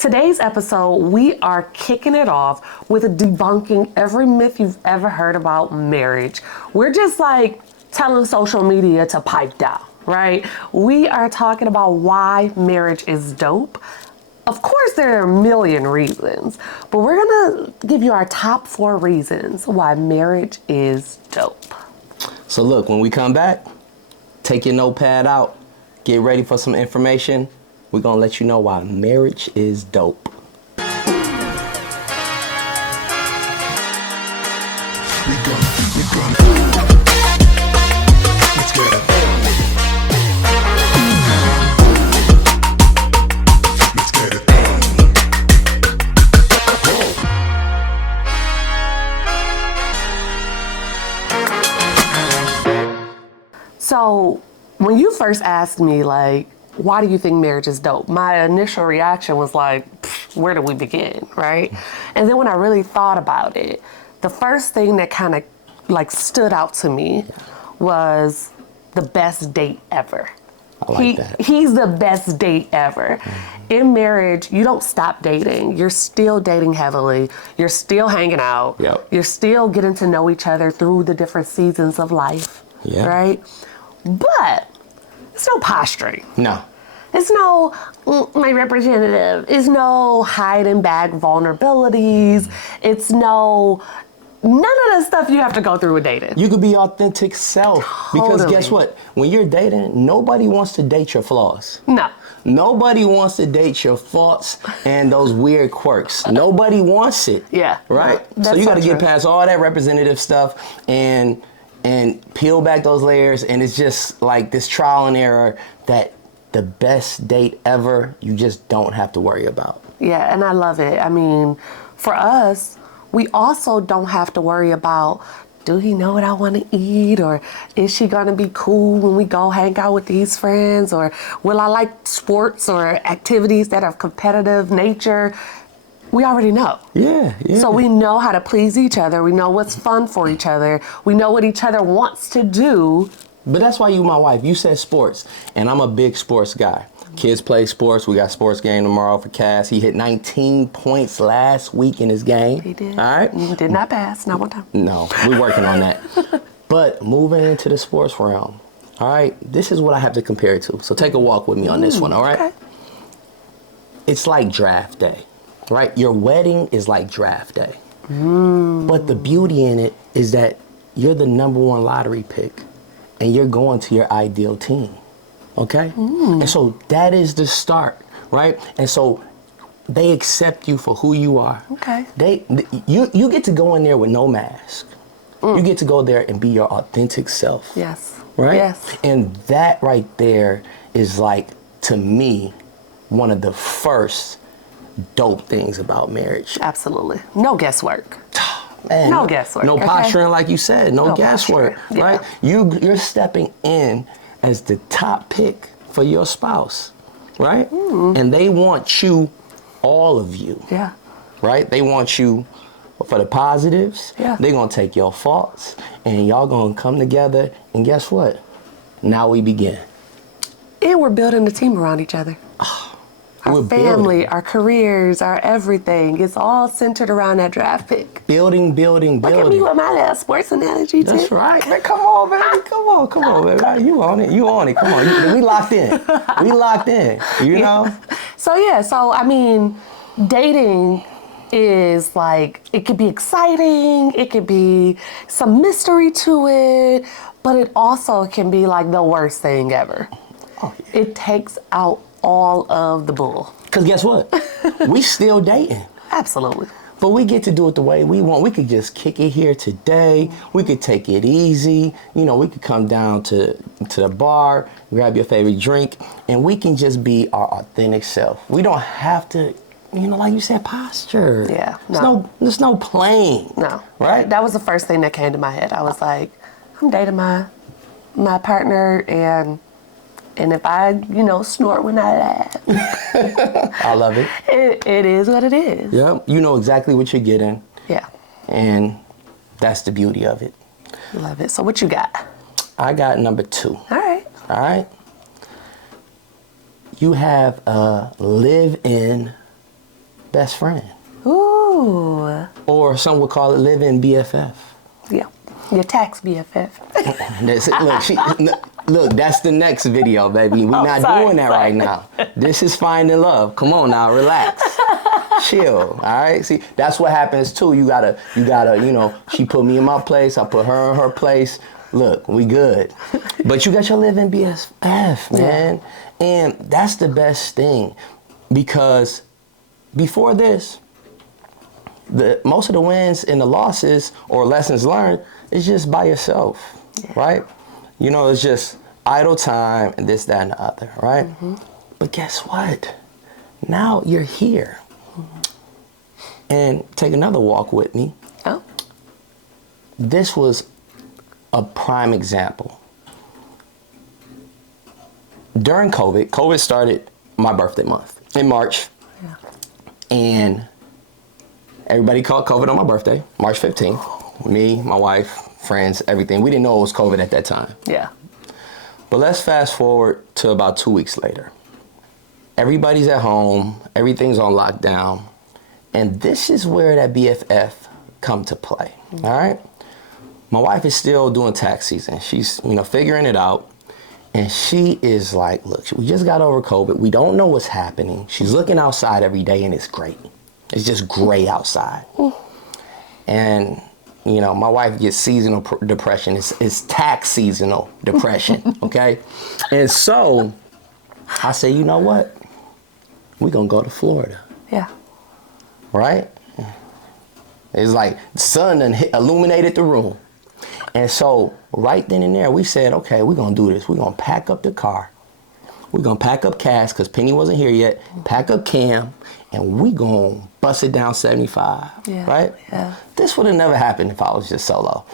Today's episode, we are kicking it off with debunking every myth you've ever heard about marriage. We're just like telling social media to pipe down, right? We are talking about why marriage is dope. Of course, there are a million reasons, but we're gonna give you our top 4 reasons why marriage is dope. So look, when we come back, take your notepad out, get ready for some information. We're gonna let you know why marriage is dope. So when you first asked me, like, why do you think marriage is dope? My initial reaction was like, where do we begin, right? And then when I really thought about it, the first thing that kind of like stood out to me was the best date ever. I like that. He's the best date ever. Mm-hmm. In marriage, you don't stop dating. You're still dating heavily. You're still hanging out. Yep. You're still getting to know each other through the different seasons of life, right? But it's no posturing. No. It's no, my representative. It's no hiding back vulnerabilities. It's no, none of the stuff you have to go through with dating. You could be authentic self. Totally. Because guess what? When you're dating, nobody wants to date your flaws. No. Nobody wants to date your faults and those weird quirks. Nobody wants it. Yeah. Right? That's so you got to so get true. past all that representative stuff and peel back those layers, and it's just like this trial and error that the best date ever, you just don't have to worry about. Yeah, and I love it. I mean, for us, we also don't have to worry about, do he know what I want to eat? Or is she going to be cool when we go hang out with these friends? Or will I like sports or activities that have competitive nature? We already know. Yeah. So we know how to please each other. We know what's fun for each other. We know what each other wants to do. But that's why you my wife. You said sports, and I'm a big sports guy. Kids play sports. We got sports game tomorrow for Cass. He hit 19 points last week in his game. He did. All right? He did not pass, not one time. No, we're working on that. But moving into the sports realm, all right, this is what I have to compare it to. So take a walk with me on this one, all right? Okay. It's like draft day, right? Your wedding is like draft day. But the beauty in it is that you're the #1 lottery pick. And you're going to your ideal team, okay? And so that is the start, right? And so they accept you for who you are. Okay. You get to go in there with no mask. You get to go there and be your authentic self. Yes. Right? Yes. And that right there is like, to me, one of the first dope things about marriage. Absolutely. No guesswork. Man, no guesswork. No posturing, like you said. No guesswork, posturing. right? Yeah. You're stepping in as the top pick for your spouse, right? And they want you, all of you. Yeah. Right? They want you for the positives. Yeah. They're going to take your faults, and y'all going to come together, and guess what? Now we begin. And we're building a team around each other. Our family, our careers, our everything. It's all centered around that draft pick. Building. Look at me with my little sports analogy, too. That's right. Man, come on, baby. Come on, baby. You on it. Come on. We locked in. You know? So I mean, dating is like, it could be exciting. It could be some mystery to it. But it also can be like the worst thing ever. Oh, yeah. It takes out all of the bull. Because guess what? We still dating. Absolutely. But we get to do it the way we want. We could just kick it here today. We could take it easy. You know, we could come down to the bar, grab your favorite drink, and we can just be our authentic self. We don't have to, like you said, posture. Yeah. There's no playing. No. Right? That was the first thing that came to my head. I was like, I'm dating my partner, and if I, snort when I laugh. I love it. It is what it is. Yeah, you know exactly what you're getting. Yeah. And that's the beauty of it. Love it. So what you got? I got number 2. All right. You have a live-in best friend. Ooh. Or some would call it live-in BFF. Yeah. Your tax BFF. Look, that's the next video, baby. We're not doing that right now. This is finding love. Come on now, relax. Chill, all right? See, that's what happens too. You gotta, she put me in my place, I put her in her place. Look, we good. But you got your live-in BFF, man. Yeah. And that's the best thing, because before this, most of the wins and the losses or lessons learned is just by yourself, right? It's just idle time and this, that, and the other, right? Mm-hmm. But guess what? Now you're here. Mm-hmm. And take another walk with me. Oh. This was a prime example. During COVID started my birthday month in March. Yeah. And everybody caught COVID on my birthday, March 15th. Me, my wife, friends, everything. We didn't know it was COVID at that time. Yeah. But let's fast forward to about 2 weeks later. Everybody's at home. Everything's on lockdown. And this is where that BFF come to play, all right? My wife is still doing tax season. She's, figuring it out. And she is like, look, we just got over COVID. We don't know what's happening. She's looking outside every day and it's great. It's just gray outside. And, my wife gets seasonal depression. It's tax seasonal depression, okay? And so I say, you know what? We're going to go to Florida. Yeah. Right? It's like the sun done illuminated the room. And so right then and there, we said, okay, we're going to do this. We're going to pack up the car. We're going to pack up Cass because Penny wasn't here yet. Pack up Cam. And we going to bust it down 75. Yeah, right? Yeah. This would have never happened if I was just solo.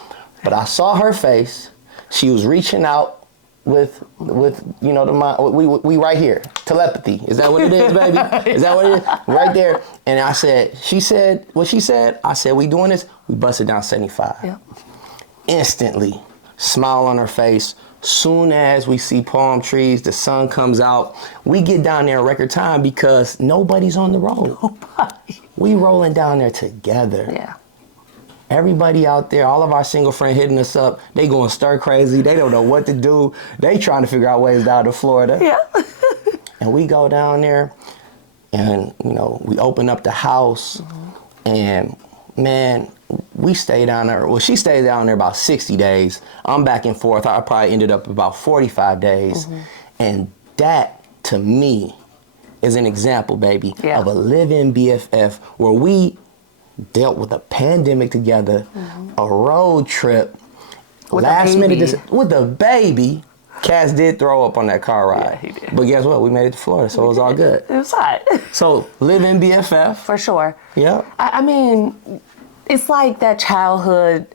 But I saw her face. She was reaching out with the mind. We right here. Telepathy. Is that what it is, baby? Is that what it is? Right there. And she said what she said. I said, we doing this. We bust it down 75. Yeah. Instantly, smile on her face. Soon as we see palm trees, the sun comes out, we get down there in record time because nobody's on the road. Nobody. We rolling down there together. Yeah. Everybody out there, all of our single friends hitting us up, they going stir crazy. They don't know what to do. They trying to figure out ways down to Florida. Yeah. And we go down there and, we open up the house and, man, we stay down there. Well, she stayed down there about 60 days. I'm back and forth. I probably ended up about 45 days. And that, to me, is an example, baby, of a live-in BFF where we dealt with a pandemic together, a road trip, with last minute with the baby. Cass did throw up on that car ride. Yeah, he did. But guess what? We made it to Florida, so it was all good. It was hot. So, live-in BFF. For sure. Yeah. I mean, it's like that childhood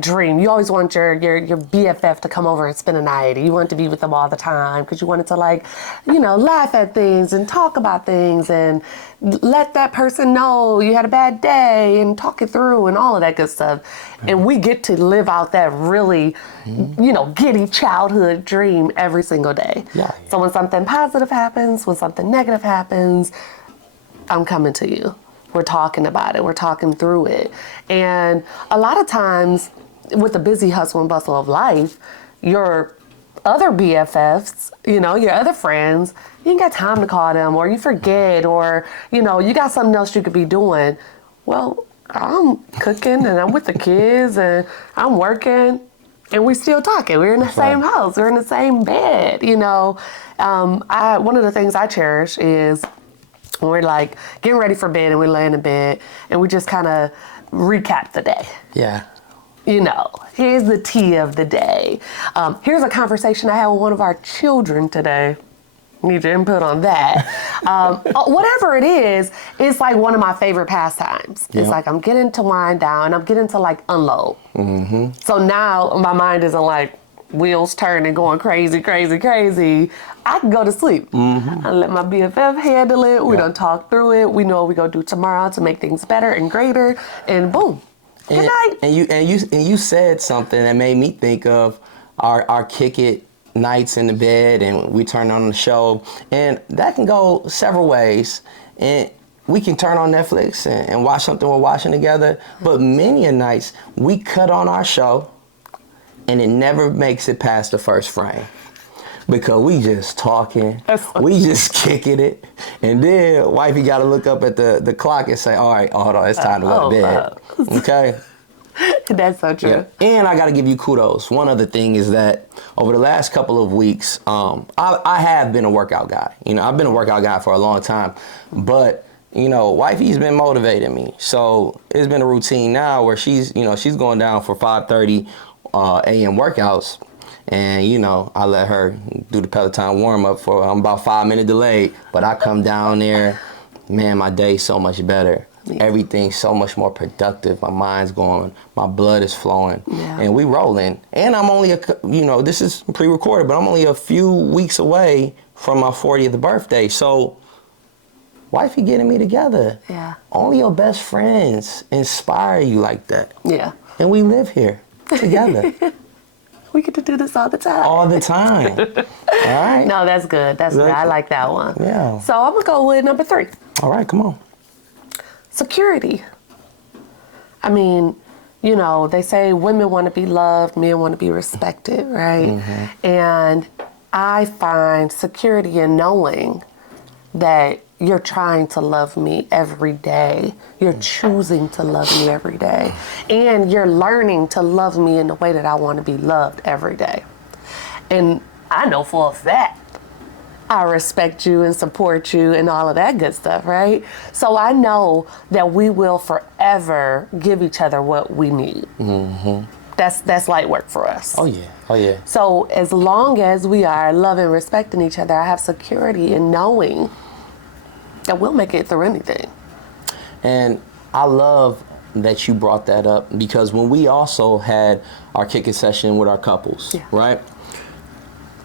dream. You always want your BFF to come over and spend a night. You want to be with them all the time because you wanted to laugh at things and talk about things and let that person know you had a bad day and talk it through and all of that good stuff. And we get to live out that really, giddy childhood dream every single day. Yeah. So when something positive happens, when something negative happens, I'm coming to you. We're talking about it. We're talking through it. And a lot of times with the busy hustle and bustle of life, your other BFFs, your other friends, you ain't got time to call them, or you forget, or, you got something else you could be doing. Well, I'm cooking and I'm with the kids and I'm working and we're still talking. We're in the same house. We're in the same bed, one of the things I cherish is when we're getting ready for bed and we're laying in bed and we just kind of recap the day. Yeah. Here's the tea of the day. Here's a conversation I had with one of our children today. Need your input on that. Whatever it is, it's one of my favorite pastimes. Yep. It's I'm getting to wind down. I'm getting to unload. Mm-hmm. So now my mind isn't wheels turning, going crazy, crazy, crazy. I can go to sleep. Mm-hmm. I let my BFF handle it. We done talk through it. We know what we're gonna do tomorrow to make things better and greater. And boom. Good night. And you said something that made me think of our kick it nights in the bed and we turn on the show. And that can go several ways. And we can turn on Netflix and watch something we're watching together. But many a nights we cut on our show and it never makes it past the first frame. Because we just talking, we just kicking it. And then wifey got to look up at the clock and say, all right, hold on, it's time to go to bed. Okay? That's so true. Yeah. And I got to give you kudos. One other thing is that over the last couple of weeks, I have been a workout guy. You know, I've been a workout guy for a long time. But, you know, wifey's been motivating me. So it's been a routine now where she's going down for 5:30 a.m. workouts. And, you know, I let her do the Peloton warm-up I'm about 5 minutes delayed. But I come down there, man, my day's so much better. Yeah. Everything's so much more productive. My mind's going, my blood is flowing, and we rolling. And I'm only, this is pre-recorded, but I'm only a few weeks away from my 40th birthday. So, wifey getting me together. Yeah. Only your best friends inspire you like that. Yeah. And we live here together. We get to do this all the time. All the time. All right. No, that's good. That's good. I like that one. Yeah. So I'm going to go with number 3. All right, come on. Security. I mean, you know, they say women want to be loved, men want to be respected, right? Mm-hmm. And I find security in knowing that you're trying to love me every day. You're choosing to love me every day. And you're learning to love me in the way that I want to be loved every day. And I know for a fact I respect you and support you and all of that good stuff, right? So I know that we will forever give each other what we need. Mm-hmm. That's light work for us. Oh, yeah. Oh, yeah. So as long as we are loving, respecting each other, I have security in knowing that we'll make it through anything. And I love that you brought that up because when we also had our kicking session with our couples, right?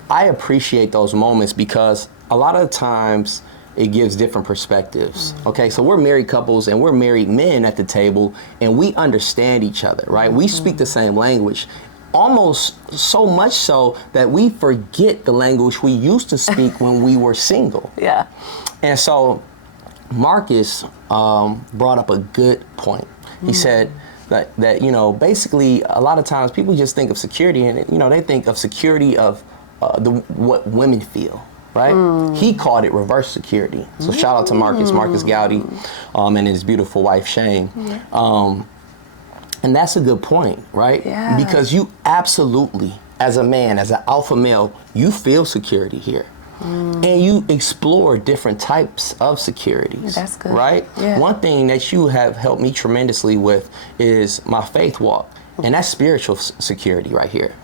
I appreciate those moments because a lot of times it gives different perspectives. Mm-hmm. Okay, so we're married couples and we're married men at the table and we understand each other, right? Mm-hmm. We speak the same language. Almost so much so that we forget the language we used to speak when we were single. Yeah. And so Marcus brought up a good point. He said that, you know, basically a lot of times people just think of security and, you know, they think of security of what women feel, right? He called it reverse security. So shout out to Marcus Gowdy, and his beautiful wife, Shane. And that's a good point, right? Yeah. Because you absolutely, as a man, as an alpha male, you feel security here. And you explore different types of securities. Yeah, that's good. Right? Yeah. One thing that you have helped me tremendously with is my faith walk. And that's spiritual security right here.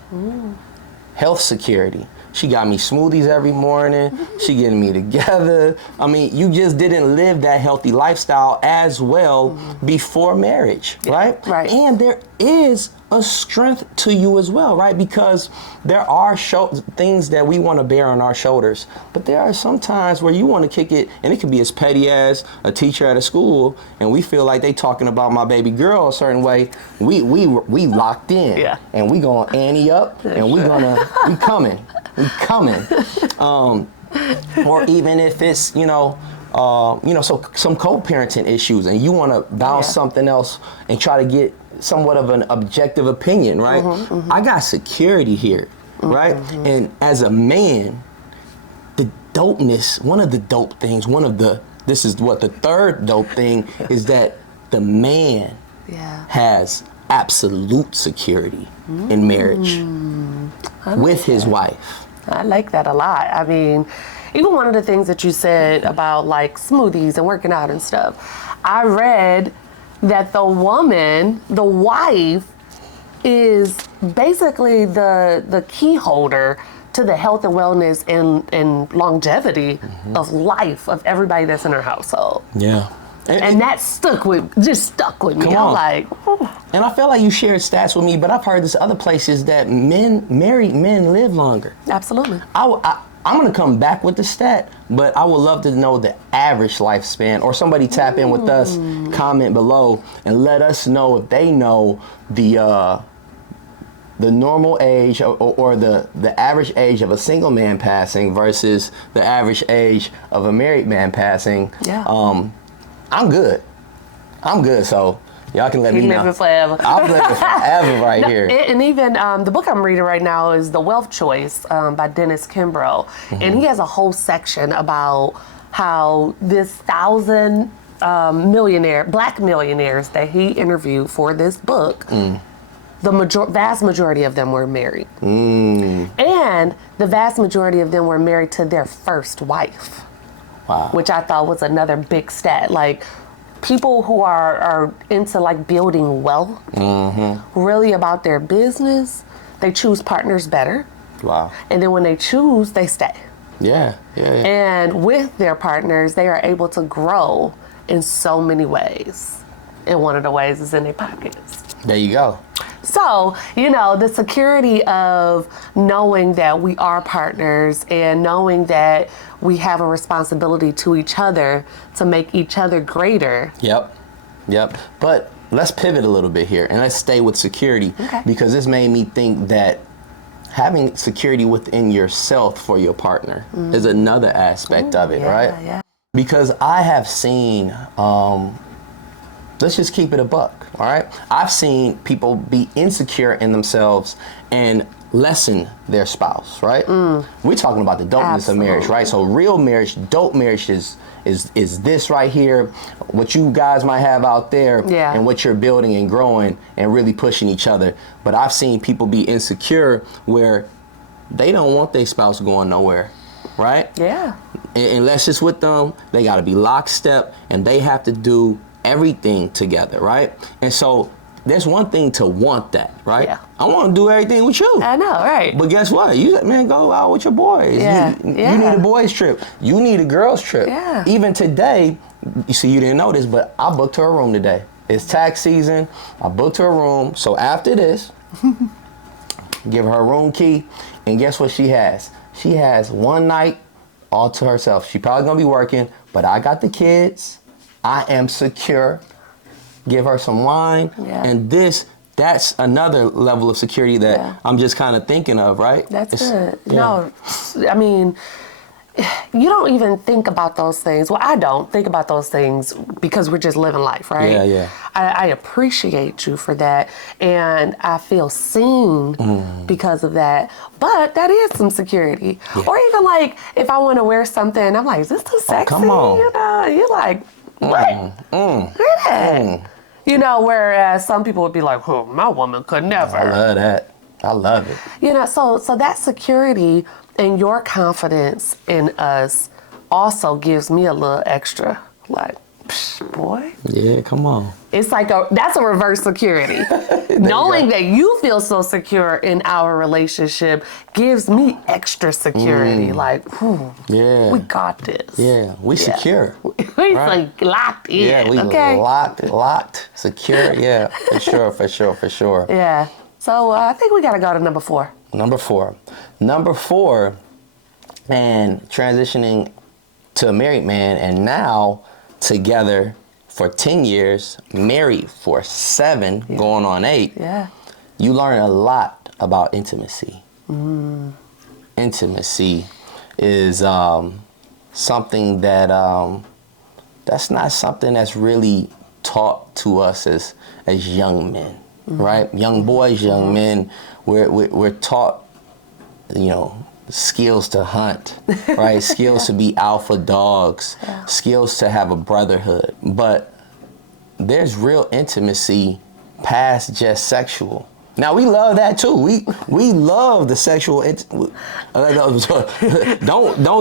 Health security. She got me smoothies every morning. She getting me together. I mean, you just didn't live that healthy lifestyle as well before marriage, right? Right. And there is a strength to you as well, right? Because there are things that we want to bear on our shoulders, but there are some times where you want to kick it, and it could be as petty as a teacher at a school, and we feel like they talking about my baby girl a certain way. We locked in, and we gonna ante up, and we coming. Or even if it's so some co-parenting issues, and you want to bounce something else and try to get somewhat of an objective opinion, right? I got security here, right? And as a man, the dopeness, one of the dope things, this is what the third dope thing is that the man has absolute security in marriage with his wife. I like that a lot. I mean, even one of the things that you said about like smoothies and working out and stuff, I read that the wife, is basically the key holder to the health and wellness and longevity of life of everybody that's in her household. Yeah. And that stuck with me. I'm like, whew. And I feel like you shared stats with me, but I've heard this other places that married men live longer. Absolutely. I'm going to come back with the stat, but I would love to know the average lifespan, or somebody tap in with us, comment below, and let us know if they know the normal age or the average age of a single man passing versus the average age of a married man passing. Yeah. I'm good. So y'all can let me know. He lives forever. I'm living forever right here. And even the book I'm reading right now is The Wealth Choice by Dennis Kimbrough. And he has a whole section about how this 1,000 black millionaires that he interviewed for this book, the vast majority of them were married. And the vast majority of them were married to their first wife. Wow. Which I thought was another big stat. Like, people who are into like building wealth, really about their business, they choose partners better. Wow. And then when they choose, they stay. Yeah. And with their partners, they are able to grow in so many ways. And one of the ways is in their pockets. There you go. So, the security of knowing that we are partners and knowing that we have a responsibility to each other to make each other greater. Yep. But let's pivot a little bit here and let's stay with security, because this made me think that having security within yourself for your partner is another aspect of it, right? Yeah. Because I have seen, let's just keep it a buck, all right? I've seen people be insecure in themselves and lessen their spouse, right? We're talking about the dopeness of marriage, right? So real marriage, dope marriage is this right here, what you guys might have out there, and what you're building and growing and really pushing each other. But I've seen people be insecure where they don't want their spouse going nowhere, right? Yeah. Unless it's with them, they got to be lockstep and they have to do everything together, right? And so there's one thing to want that, right? Yeah. I want to do everything with you. I know, right? But guess what? You said, man, go out with your boys. Yeah. You need a boys trip. You need a girls trip. Yeah. Even today, you see, you didn't know this, but I booked her a room today. It's tax season. I booked her a room. So after this, give her a room key. And guess what she has? She has one night all to herself. She probably gonna be working, but I got the kids. I am secure. Give her some wine. Yeah. And that's another level of security that I'm just kind of thinking of, right? That's good. Yeah. No, I mean, you don't even think about those things. Well, I don't think about those things because we're just living life, right? Yeah. I appreciate you for that, and I feel seen because of that. But that is some security. Yeah. Or even like, if I want to wear something, I'm like, is this too sexy? Oh, come on. You're like, what? Look at that. Whereas some people would be like, oh, my woman could never. I love that. I love it. So that security and your confidence in us also gives me a little extra, like, psh, boy. Yeah, come on. It's like that's a reverse security. Knowing that you feel so secure in our relationship gives me extra security. Like, we got this. Yeah, we secure. We like locked in. Yeah, we locked, secure. Yeah, for sure. Yeah. So I think we gotta go to number 4. Number four, and transitioning to a married man, and now together for 10 years, married for 7, going on 8. Yeah. You learn a lot about intimacy. Intimacy is something that's not something that's really taught to us as young men, right? Young boys, young men, we're taught, skills to hunt, right? Skills to be alpha dogs, skills to have a brotherhood. But there's real intimacy past just sexual. Now, we love that too. We love the sexual. Don't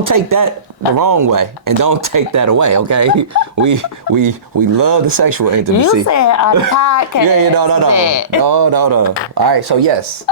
take that the wrong way, and don't take that away, okay? We love the sexual intimacy. You said on the podcast. No. All right, so yes,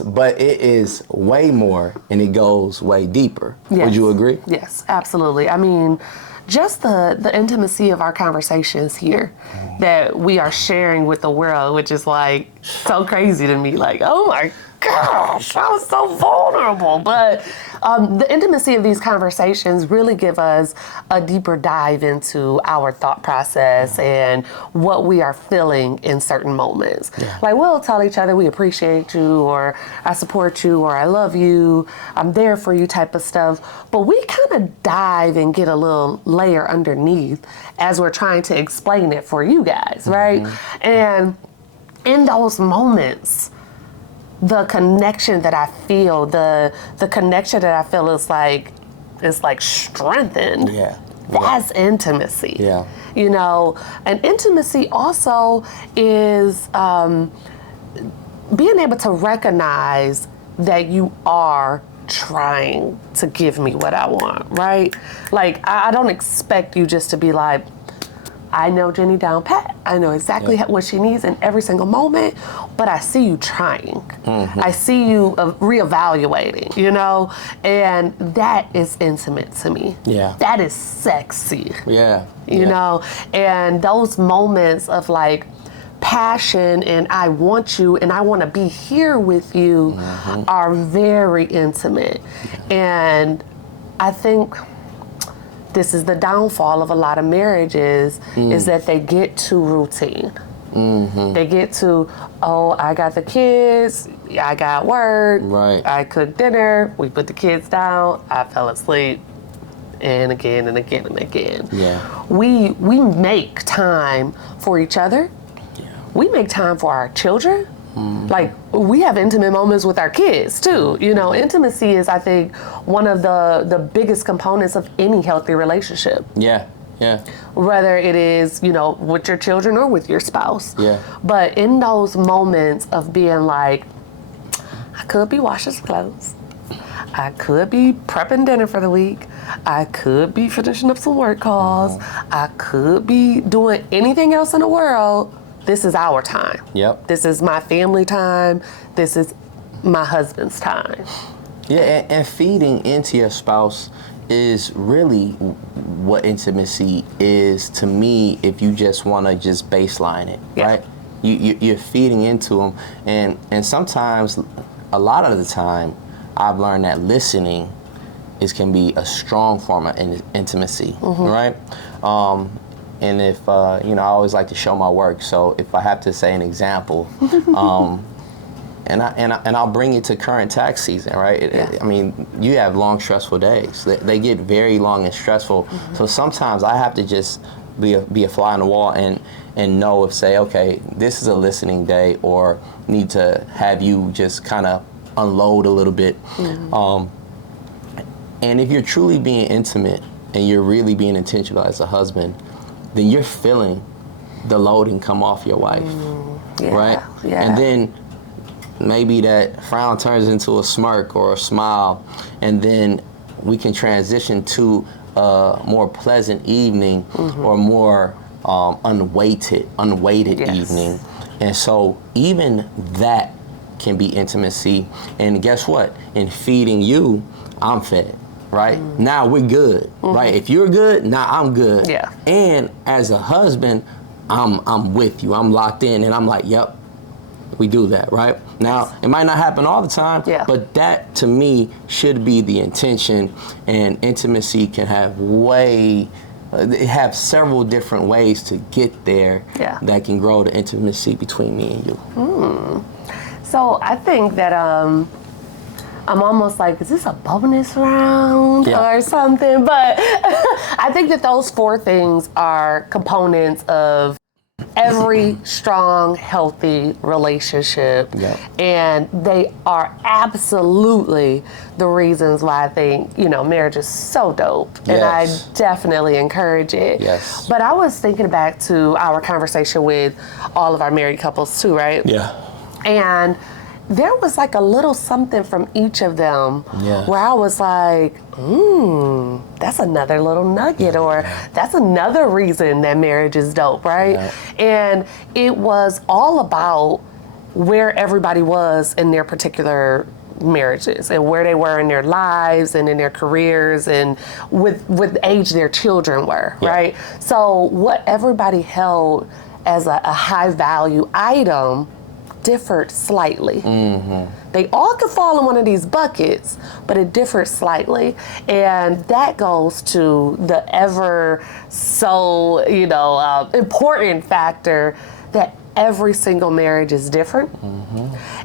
but it is way more, and it goes way deeper. Yes. Would you agree? Yes, absolutely. I mean, just the intimacy of our conversations here that we are sharing with the world, which is like so crazy to me. Like, oh my gosh, I was so vulnerable. But the intimacy of these conversations really give us a deeper dive into our thought process and what we are feeling in certain moments. Yeah. Like we'll tell each other we appreciate you, or I support you, or I love you, I'm there for you type of stuff. But we kind of dive and get a little layer underneath as we're trying to explain it for you guys, right? And in those moments, the connection that I feel, the connection that I feel is like strengthened. Yeah. That's intimacy. Yeah. You know, and intimacy also is being able to recognize that you are trying to give me what I want, right? Like, I don't expect you just to be like, I know Jenni down pat. I know exactly what she needs in every single moment, but I see you trying. I see you reevaluating, you know? And that is intimate to me. Yeah. That is sexy. Yeah. You know? And those moments of like passion and I want you and I want to be here with you are very intimate. And I think this is the downfall of a lot of marriages is that they get too routine. They get to, oh, I got the kids, I got work, I cooked dinner, we put the kids down, I fell asleep, and again and again and again. Yeah. We make time for each other. Yeah. We make time for our children. Like, we have intimate moments with our kids too. You know, intimacy is, I think, one of the biggest components of any healthy relationship. Yeah, yeah. Whether it is, you know, with your children or with your spouse. Yeah. But in those moments of being like, I could be washing some clothes, I could be prepping dinner for the week, I could be finishing up some work calls, I could be doing anything else in the world. This is our time. Yep. This is my family time. This is my husband's time. Yeah, and feeding into your spouse is really what intimacy is to me if you just want to just baseline it, right? You're feeding into them. And sometimes, a lot of the time, I've learned that listening can be a strong form of intimacy, right? And if, you know, I always like to show my work. So if I have to say an example, and I'll bring it to current tax season, right? I mean, you have long, stressful days. They get very long and stressful. So sometimes I have to just be a fly on the wall and know say, okay, this is a listening day, or need to have you just kind of unload a little bit. And if you're truly being intimate and you're really being intentional as a husband, then you're feeling the loading come off your wife, right? Yeah. And then maybe that frown turns into a smirk or a smile, and then we can transition to a more pleasant evening or more unweighted evening. And so even that can be intimacy. And guess what? In feeding you, I'm fed. Right? Now we're good, right? If you're good, now I'm good. Yeah. And as a husband, I'm with you. I'm locked in, and I'm like, yep, we do that, right? Now, it might not happen all the time, but that to me should be the intention. And intimacy can have several different ways to get there that can grow the intimacy between me and you. So I think that I'm almost like, is this a bonus round or something? But I think that those 4 things are components of every strong, healthy relationship. And they are absolutely the reasons why I think, you know, marriage is so dope. And I definitely encourage it. But I was thinking back to our conversation with all of our married couples too, right? And there was like a little something from each of them where I was like, that's another little nugget, or that's another reason that marriage is dope, right? And it was all about where everybody was in their particular marriages and where they were in their lives and in their careers and with age their children were, right? So what everybody held as a high value item differed slightly. They all could fall in one of these buckets, but it differed slightly. And that goes to the ever so, important factor that every single marriage is different.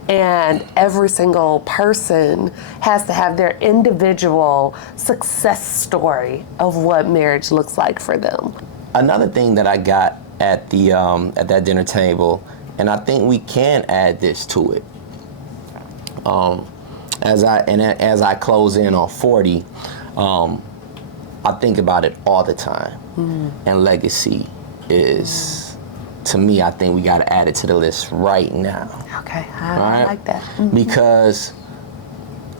And every single person has to have their individual success story of what marriage looks like for them. Another thing that I got at the at that dinner table, and I think we can add this to it. As I close in on 40, I think about it all the time. And legacy is, to me, I think we got to add it to the list right now. Okay, I like that. Because,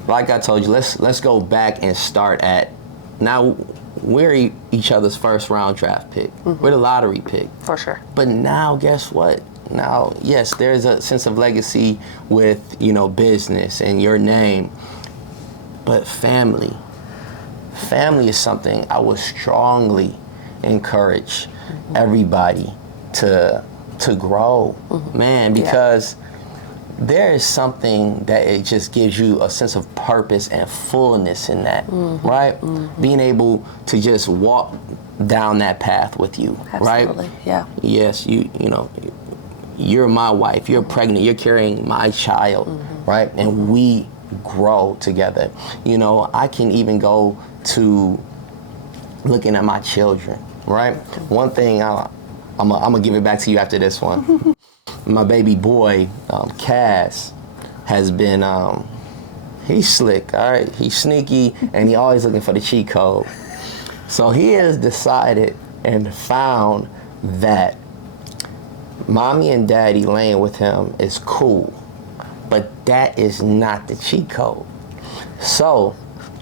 like I told you, let's go back and start at, now we're each other's first round draft pick. We're the lottery pick. For sure. But now, guess what? Now, yes, there's a sense of legacy with, business and your name. But family is something I would strongly encourage everybody to grow, man, because there is something that it just gives you a sense of purpose and fullness in that, right? Being able to just walk down that path with you, Absolutely. right? Yeah. Yes, you're my wife, you're pregnant, you're carrying my child, right? And we grow together. I can even go to looking at my children, right? One thing, I'm gonna give it back to you after this one. My baby boy, Cass, has been, he's slick, all right? He's sneaky, and he always looking for the cheat code. So he has decided and found that mommy and daddy laying with him is cool, but that is not the cheat code. So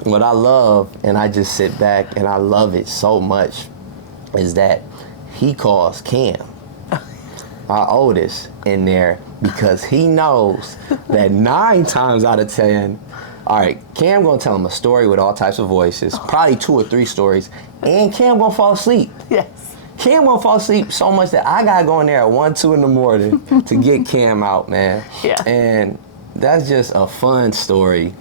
what I love, and I just sit back and I love it so much, is that he calls Cam, our oldest, in there, because he knows that 9 times out of 10, all right, Cam gonna tell him a story with all types of voices, probably 2 or 3 stories, and Cam gonna fall asleep. Yes. Cam gonna fall asleep so much that I gotta go in there at 1, 2 in the morning to get Cam out, man. Yeah. And that's just a fun story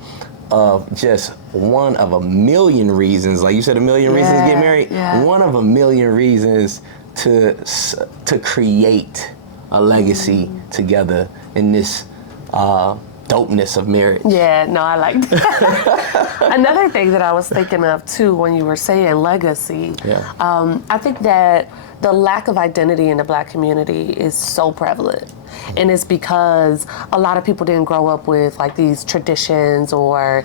of just one of a million reasons, like you said, a million reasons to get married. Yeah. One of a million reasons to create a legacy together in this dopeness of marriage. Yeah, no, I like that. Another thing that I was thinking of too when you were saying legacy, I think that the lack of identity in the Black community is so prevalent. And it's because a lot of people didn't grow up with like these traditions or,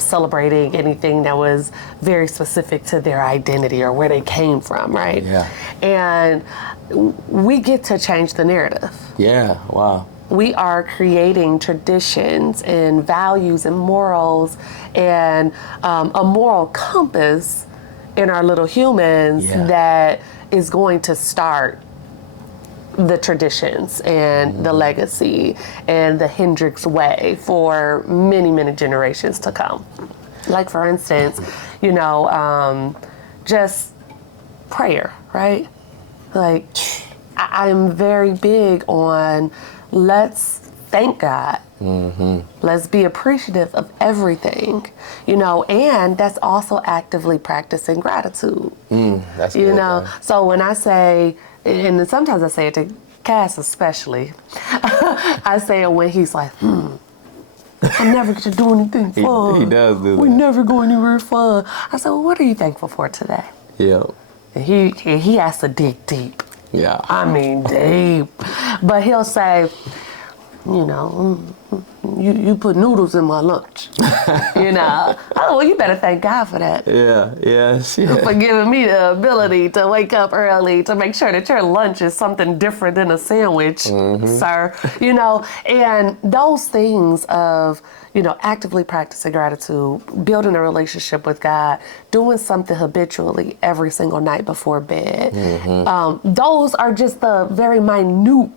celebrating anything that was very specific to their identity or where they came from, right? Yeah. And we get to change the narrative. Yeah, wow. We are creating traditions and values and morals and a moral compass in our little humans that is going to start the traditions and the legacy and the Hendrix way for many, many generations to come. Like, for instance, just prayer, right? Like, I am very big on let's thank God. Let's be appreciative of everything, and that's also actively practicing gratitude. That's good, man. So when I say, and sometimes I say it to Cass especially, I say it when he's like, I never get to do anything fun. He does do that. We never go anywhere fun. I said, well, what are you thankful for today? Yeah. And he has to dig deep. Yeah. I mean, deep. But he'll say, you put noodles in my lunch. Oh, well, you better thank God for that. Yeah, yes. For giving me the ability to wake up early to make sure that your lunch is something different than a sandwich, sir. And those things of, actively practicing gratitude, building a relationship with God, doing something habitually every single night before bed. Those are just the very minute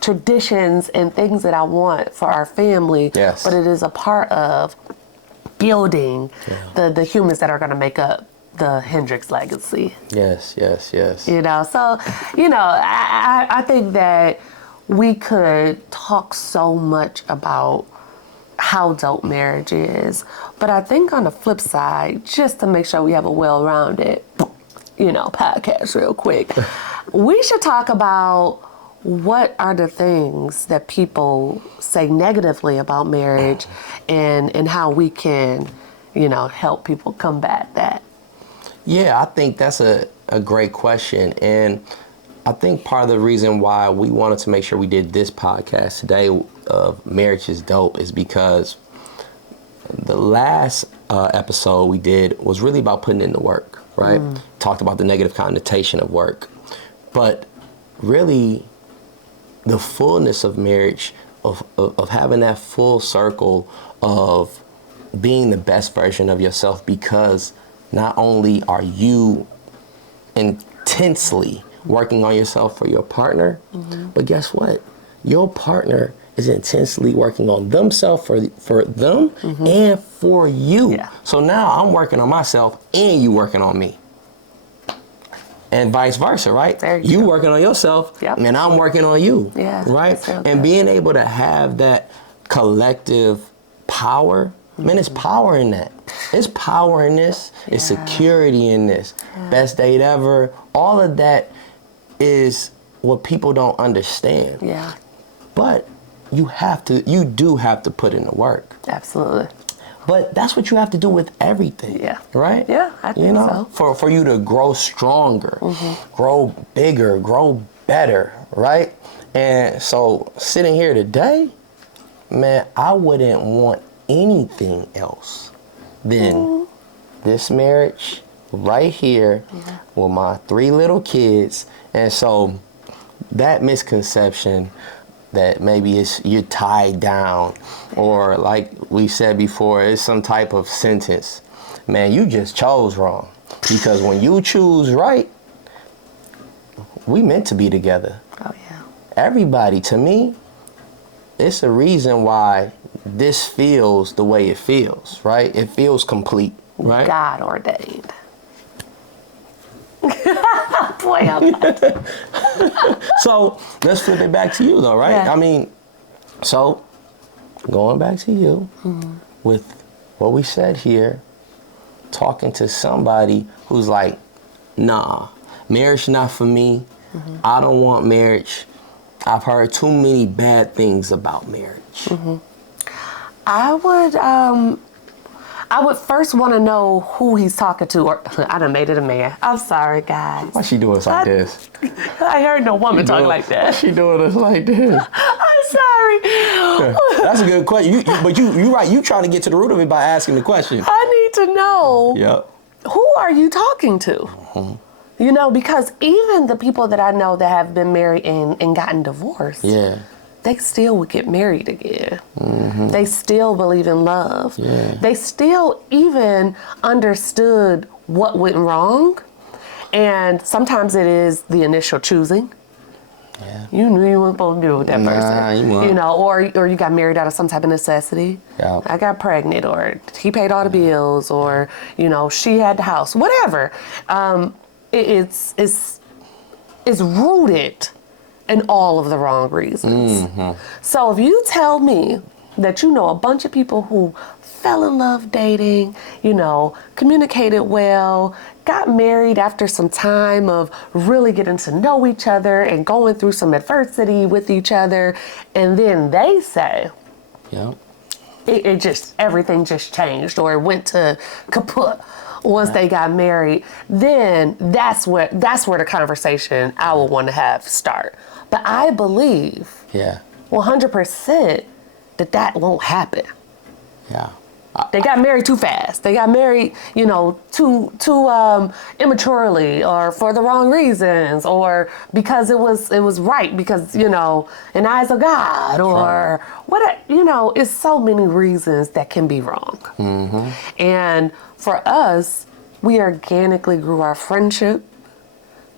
traditions and things that I want for our family. Yes. But it is a part of building the humans that are going to make up the Hendrix legacy. Yes. So, I think that we could talk so much about how dope marriage is. But I think on the flip side, just to make sure we have a well-rounded, podcast real quick, we should talk about what are the things that people say negatively about marriage and how we can, help people combat that. Yeah, I think that's a great question. And I think part of the reason why we wanted to make sure we did this podcast today of Marriage is Dope is because the last episode we did was really about putting in the work, right? Talked about the negative connotation of work. But really, the fullness of marriage, of having that full circle of being the best version of yourself, because not only are you intensely working on yourself for your partner, but guess what? Your partner is intensely working on themselves for them and for you. Yeah. So now I'm working on myself and you working on me. And vice versa, right? There you You go. working on yourself Yep. and I'm working on you. Yeah, Right? that's real And good. being able to have that collective power, man, there's power in that. There's power in this. It's security in this. Best date ever. All of that is what people don't understand. Yeah, But you do have to put in the work. absolutely. But that's what you have to do with everything. Yeah. Right? Yeah, I think so. For you to grow stronger, grow bigger, grow better, right? And so sitting here today, man, I wouldn't want anything else than this marriage right here with my 3 little kids. And so that misconception that maybe you're tied down, or like we said before, it's some type of sentence. Man, you just chose wrong. Because when you choose right, we meant to be together. Oh, yeah. Everybody, to me, it's a reason why this feels the way it feels, right? It feels complete, right? God ordained. Boy, I'm So let's flip it back to you, though, right? Yeah. I mean, so going back to you with what we said here, talking to somebody who's like, nah, marriage not for me. I don't want marriage. I've heard too many bad things about marriage. I would first want to know who he's talking to, or I done made it a man. I'm sorry, guys. Why she doing us like this? I heard no woman talk like Why that. she doing us like this? I'm sorry. That's a good question. But you right. You trying to get to the root of it by asking the question. I need to know, Yep. who are you talking to? Because even the people that I know that have been married and gotten divorced, Yeah. they still would get married again. They still believe in love. Yeah. They still even understood what went wrong. And sometimes it is the initial choosing. Yeah. You knew you weren't supposed to be with that Nah, person. you weren't. Or you got married out of some type of necessity. Yeah. I got pregnant, or he paid all the bills, or, she had the house, whatever. It's rooted in all of the wrong reasons. So if you tell me that you know a bunch of people who fell in love dating, communicated well, got married after some time of really getting to know each other and going through some adversity with each other, and then they say Yep. everything just changed, or it went to kaput once they got married, then that's where the conversation I would want to have start. But I believe Yeah. 100% that won't happen. Yeah. They got married too fast. They got married, too immaturely, or for the wrong reasons, or because it was right, because in the eyes of God, or what, it's so many reasons that can be wrong. And for us, we organically grew our friendship.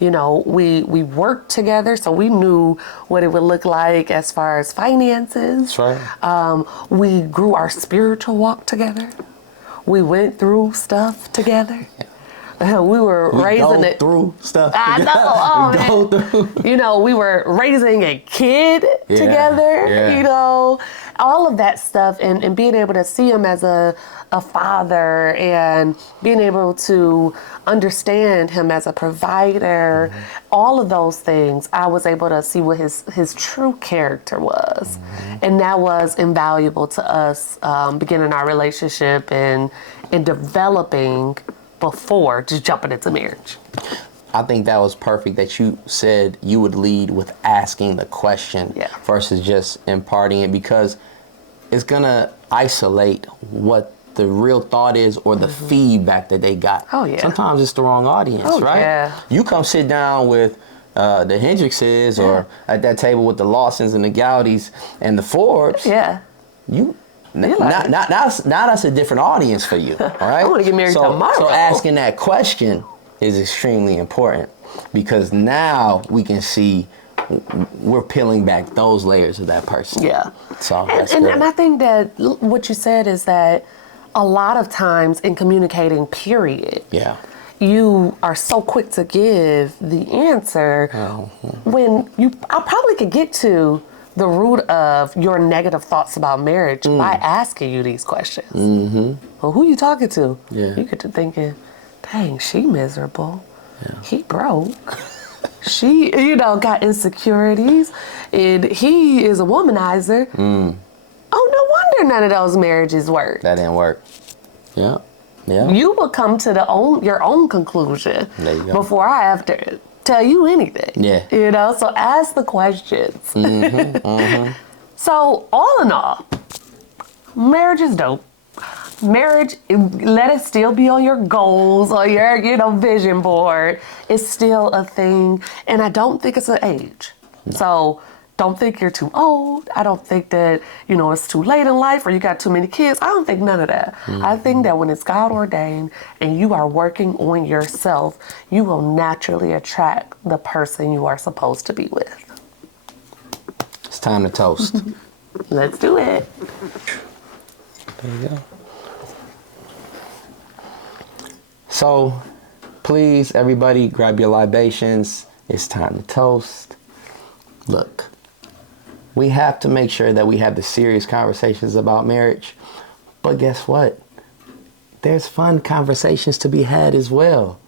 We worked together, so we knew what it would look like as far as finances. That's right. We grew our spiritual walk together. We went through stuff together. We were raising it through stuff. I know. Oh, go man. through. You know, we were raising a kid together, yeah. you know, all of that stuff, and being able to see him as a father and being able to understand him as a provider, all of those things, I was able to see what his true character was. And that was invaluable to us beginning our relationship and developing before just jumping into marriage. I think that was perfect that you said you would lead with asking the question versus just imparting it, because it's going to isolate what the real thought is or the feedback that they got. Oh, yeah. Sometimes it's the wrong audience, right? Yeah. You come sit down with the Hendrixes or at that table with the Lawsons and the Gowdies and the Forbes. Yeah. Now that's a different audience for you, all right? I want to get married tomorrow. So asking that question is extremely important, because now we can see we're peeling back those layers of that person. Yeah. So that's and good. I think that what you said is that a lot of times in communicating, period, you are so quick to give the answer when I probably could get to the root of your negative thoughts about marriage by asking you these questions. Well, who you talking to? Yeah. You get to thinking, dang, she miserable. He broke. She, got insecurities. And he is a womanizer. Oh, no wonder none of those marriages work. That didn't work. Yeah. You will come to your own conclusion There you go. before I have to tell you anything. Yeah. So ask the questions. So all in all, marriage is dope. Marriage, let it still be on your goals or your, vision board. It's still a thing. And I don't think it's an age. No. So don't think you're too old. I don't think that, it's too late in life or you got too many kids. I don't think none of that. I think that when it's God ordained and you are working on yourself, you will naturally attract the person you are supposed to be with. It's time to toast. Let's do it. There you go. So, please, everybody, grab your libations. It's time to toast. Look, we have to make sure that we have the serious conversations about marriage. But guess what? There's fun conversations to be had as well.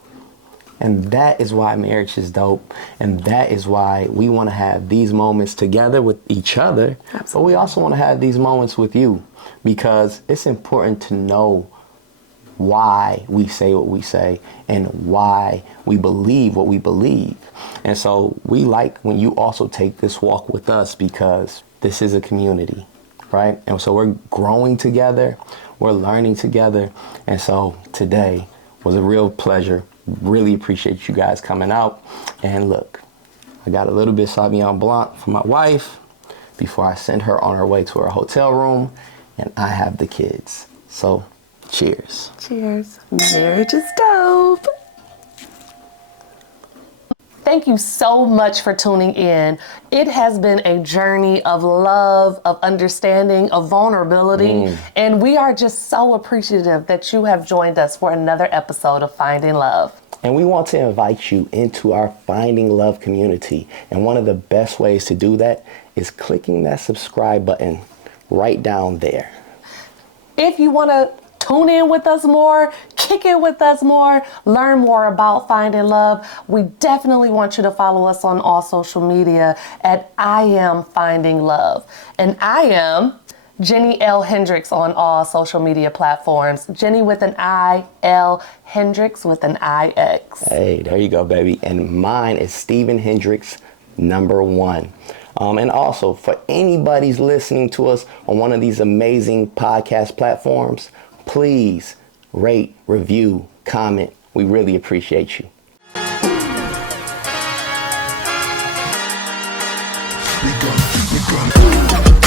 And that is why marriage is dope. And that is why we want to have these moments together with each other. Absolutely. But we also want to have these moments with you, because it's important to know why we say what we say and why we believe what we believe. And so we like when you also take this walk with us, because this is a community, right? And so we're growing together, we're learning together. And so today was a real pleasure. Really appreciate you guys coming out. And look, I got a little bit Sauvignon Blanc for my wife before I send her on her way to her hotel room, and I have the kids. So cheers. Cheers. Marriage is dope. Thank you so much for tuning in. It has been a journey of love, of understanding, of vulnerability, and we are just so appreciative that you have joined us for another episode of Finding Love. And we want to invite you into our Finding Love community. And one of the best ways to do that is clicking that subscribe button right down there. If you want to tune in with us more, kick it with us more, learn more about Finding Love, we definitely want you to follow us on all social media at I Am Finding Love. And I am Jenni L. Hendrix on all social media platforms. Jenni with an I, L. Hendrix with an I-X. Hey, there you go, baby. And mine is Stephen Hendrix, #1. And also, for anybody's listening to us on one of these amazing podcast platforms, please rate, review, comment. We really appreciate you. We gonna